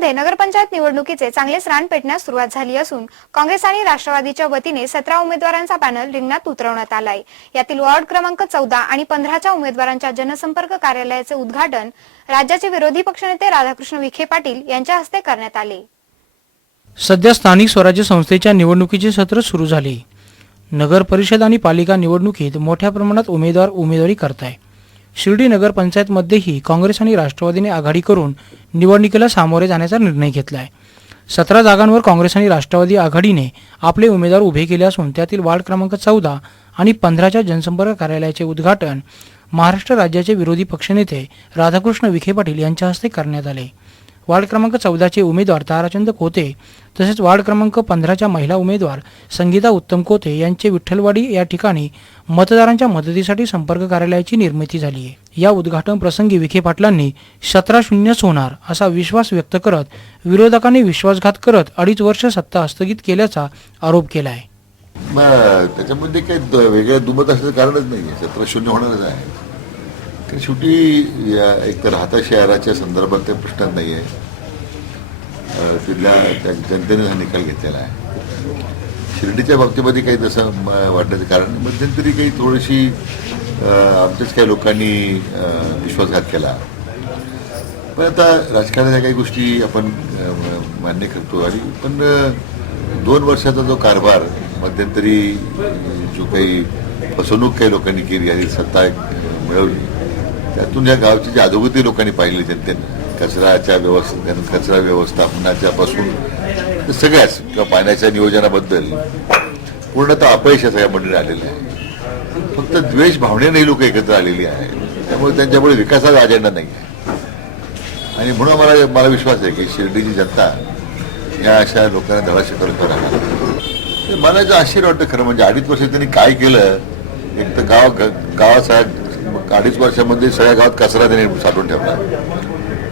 शिर्डीमध्ये नगरपंचायत निवडणुकीचे चांगलेच रान पेटण्यास सुरुवात झाली असून काँग्रेस आणि राष्ट्रवादीच्या वतीने सतरा उमेदवारांचा पॅनल रिंगणात उतरवण्यात आलाय. यातील वॉर्ड क्रमांक चौदा आणि पंधराच्या उमेदवारांच्या जनसंपर्क कार्यालयाचे उद्घाटन राज्याचे विरोधी पक्षनेते राधाकृष्ण विखे पाटील यांच्या हस्ते करण्यात आले. सध्या स्थानिक स्वराज्य संस्थेच्या निवडणुकीचे सत्र सुरू झाले. नगर परिषद आणि पालिका निवडणुकीत मोठ्या प्रमाणात उमेदवार उमेदवारी करताय. शिर्डी नगर पंचायतमध्येही काँग्रेस आणि राष्ट्रवादीने आघाडी करून निवडणुकीला सामोरे जाण्याचा निर्णय घेतलाय. सतरा जागांवर काँग्रेस आणि राष्ट्रवादी आघाडीने आपले उमेदवार उभे केले असून त्यातील वार्ड क्रमांक चौदा आणि पंधराच्या जनसंपर्क कार्यालयाचे उद्घाटन महाराष्ट्र राज्याचे विरोधी पक्षनेते राधाकृष्ण विखे पाटील यांच्या हस्ते करण्यात आले. वार्ड क्रमांक चौदाचे उमेदवार ताराचंद कोते तसेच वार्ड क्रमांक पंधराच्या महिला उमेदवार संगीता उत्तम कोते यांचे विठ्ठलवाडी या ठिकाणी मतदारांच्या मदतीसाठी संपर्क कार्यालयाची निर्मिती झाली आहे. या उद्घाटन प्रसंगी विखे पाटलांनी सतरा शून्यच होणार असा विश्वास व्यक्त करत विरोधकांनी विश्वासघात करत अडीच वर्ष सत्ता हस्तगित केल्याचा आरोप केला आहे. त्याच्यामध्ये काही वेगळं दुमत असण्याचं कारणच नाही सतरा शून्य होणारच आहे. तर शेवटी या एक तर राहता शहराच्या संदर्भात ते प्रश्न नाही आहे तिथल्या त्या जनतेने हा निकाल घेतलेला आहे. शिर्डीच्या बाबतीमध्ये काही तसं वाटण्याचं कारण मध्यंतरी काही थोडीशी आमच्याच काही लोकांनी विश्वासघात केला. पण आता राजकारणाच्या काही गोष्टी आपण मान्य करतो आणि पण दोन वर्षाचा जो कारभार मध्यंतरी जो काही फसवणूक काही लोकांनी केली आणि सत्ता मिळवली त्यातून या गावची जी अधोगती लोकांनी पाहिली जनतेनं. कचऱ्याच्या व्यवस्था कचरा व्यवस्थापनाच्या पासून सगळ्याच किंवा पाण्याच्या नियोजनाबद्दल. पूर्णतः अपयश या सगळ्या मंडळी आलेलं आहे. फक्त द्वेष भावनेने लोक एकत्र आलेली आहे. त्यामुळे त्यांच्यामुळे विकासाचा अजेंडा नाही आहे. आणि म्हणून मला मला विश्वास आहे की शिर्डीची जनता या अशा लोकांना धडा शिकवत राहणार मला जे आश्चर्य वाटतं खरं म्हणजे अडीच वर्ष त्यांनी काय केलं एक तर गाव गावाचा अडीच वर्षामध्ये सगळ्या गावात कचरा त्यांनी साठवून ठेवला.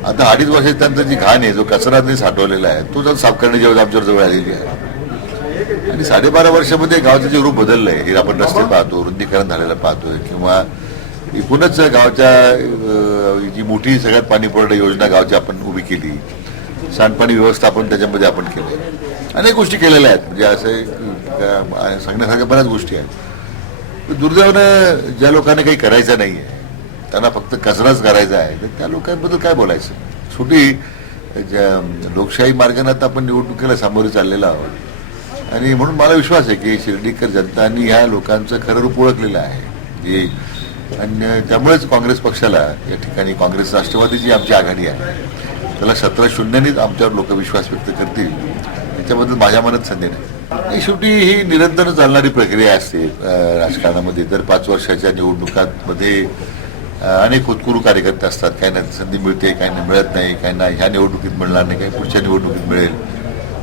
आता अडीच वर्षात त्यांचा जी घाण आहे जो कचरा त्यांनी साठवलेला आहे तो जर साफ करण्याची वेळ आमच्यावर जवळ आलेली आहे. आणि साडेबारा वर्षामध्ये गावाचं जे रूप बदललं हे आपण रस्ते पाहतो रुंदीकरण झालेलं पाहतोय किंवा एकूणच गावच्या जी मोठी सगळ्यात पाणी पुरवठा योजना गावची आपण उभी केली सांडपाणी व्यवस्थापन त्याच्यामध्ये आपण केलं अनेक गोष्टी केलेल्या आहेत. म्हणजे असं सांगण्यासारख्या बऱ्याच गोष्टी आहेत. दुर्दैवानं ज्या लोकांना काही करायचं नाही आहे त्यांना फक्त कचराच करायचा आहे तर त्या लोकांबद्दल काय बोलायचं? छोटी ज्या लोकशाही मार्गाने आता आपण निवडणुकीला सामोरे चाललेलो आहोत आणि म्हणून मला विश्वास आहे की शिर्डीकर जनतांनी ह्या लोकांचं खरं रूप ओळखलेलं आहे. जे आणि त्यामुळेच काँग्रेस पक्षाला या ठिकाणी काँग्रेस राष्ट्रवादीची आमची आघाडी आहे. त्याला सतरा शून्यानेच आमच्यावर लोक विश्वास व्यक्त करतील. याच्याबद्दल माझ्या मनात संधी नाही. शेवटी ही निरंतर चालणारी प्रक्रिया असते राजकारणामध्ये. दर पाच वर्षाच्या निवडणुकांमध्ये अनेक उत्कुरू कार्यकर्ते असतात. काही ना संधी मिळते काही ना मिळत नाही काही ना ह्या निवडणुकीत मिळणार नाही काही पुढच्या निवडणुकीत मिळेल.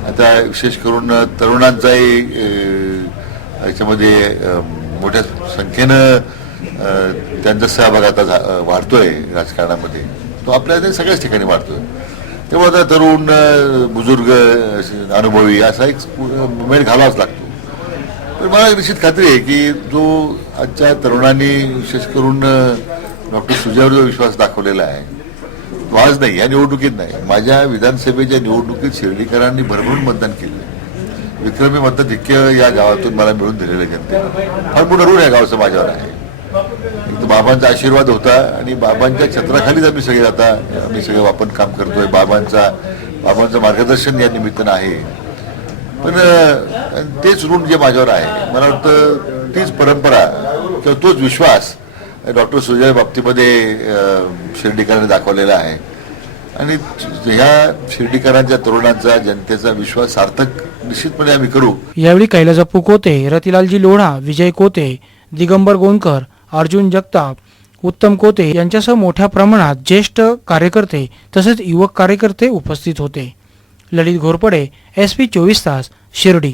आता विशेष करून तरुणांचाही याच्यामध्ये मोठ्या संख्येनं त्यांचा सहभाग आता झा- वाढतोय राजकारणामध्ये. तो आपल्या सगळ्याच ठिकाणी वाढतोय. तेव्हा आता तरुण बुजुर्ग अनुभवी असा एक मेळ घालावाच लागतो. पण मला निश्चित खात्री आहे की जो आजच्या तरुणांनी विशेष करून डॉक्टर सुजयवर जो विश्वास दाखवलेला आहे तो आज नाही या निवडणुकीत नाही. माझ्या विधानसभेच्या निवडणुकीत शिर्डीकरांनी भरभरून मतदान केलं. विक्रमी मतधिक्य या गावातून मला मिळून दिलेलं आहे फार मोठं ऋण या गावचं माझ्यावर आहे. बाबांचा आशीर्वाद होता आणि बाबांच्या छत्राखालीच आम्ही सगळे आता आम्ही सगळे आपण काम करतोय. बाबांचा बाबांचं मार्गदर्शन या निमित्तानं आहे. पण तेच ऋण जे माझ्यावर आहे मला वाटतं तीच परंपरा किंवा तोच विश्वास डॉक्टर सुजय बाबतीमध्ये शिर्डीकरांनी दाखवलेला आहे. आणि ह्या शिर्डीकरांच्या तरुणांचा जनतेचा विश्वास सार्थक निश्चितपणे आम्ही करू. यावेळी कैलासप्पू कोते रतिलालजी लोढा विजय कोते दिगंबर गोंदकर अर्जुन जगताप उत्तम कोते यांच्यासह मोठ्या प्रमाणात ज्येष्ठ कार्यकर्ते तसेच युवक कार्यकर्ते उपस्थित होते. ललित घोरपडे एस पी चोवीस तास शिर्डी.